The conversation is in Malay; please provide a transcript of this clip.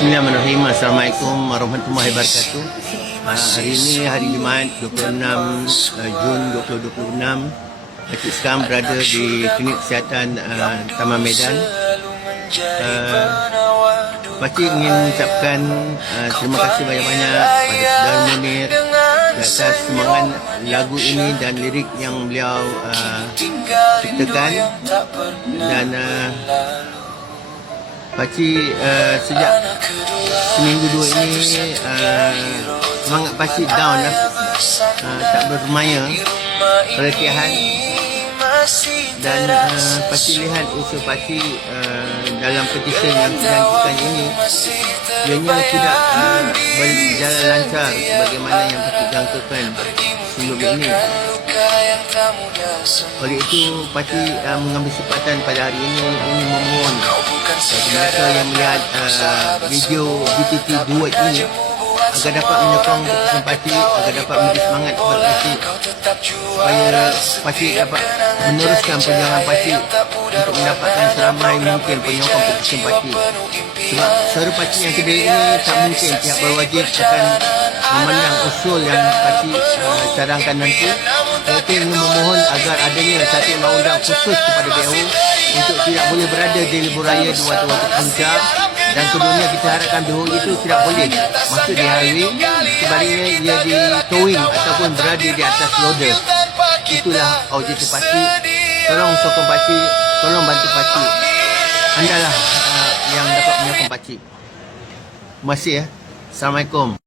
Bismillahirrahmanirrahim. Assalamualaikum warahmatullahi wabarakatuh. Hari ini hari Jumaat 26 Jun 2026. Pakcik sekarang berada di klinik kesihatan Taman Medan. Pakcik ingin ucapkan terima kasih banyak-banyak pada Saudara Munir di atas semangat lagu ini dan lirik yang beliau ciptakan. Dan Pakcik sejak seminggu dua ini semangat Pakcik down lah, tak bermaya, keletihan. Dan Pakcik lihat usaha Pakcik dalam petisi yang dilanjutkan ini ianya tidak berjalan lancar sebagaimana yang Pakcik jangkakan sebelum ini. Oleh itu Pakcik mengambil kesempatan pada hari ini memohon bagi mereka yang melihat video BTT Duet ini agar dapat menyokong keputusan Pakcik, agar dapat memberi semangat kepada Pakcik supaya Pakcik dapat meneruskan perjalanan Pakcik untuk mendapatkan seramai mungkin penyokong keputusan Pakcik. Sebab suara Pakcik yang kedua ini tak mungkin pihak berwajib akan memandang usul yang Pakcik cadangkan nanti. Kita ingin memohon agar adanya satu undang-undang khusus kepada WHO untuk tidak boleh berada di lebuh raya di waktu-waktu puncak. Dan keduanya kita harapkan WHO itu tidak boleh masuk di highway, sebaliknya ia di towing ataupun berada di atas loader. Itulah objektif Pakcik. Tolong sokong Pakcik, tolong bantu Pakcik. Andalah yang dapat menyokong Pakcik. Terima kasih ya. Assalamualaikum.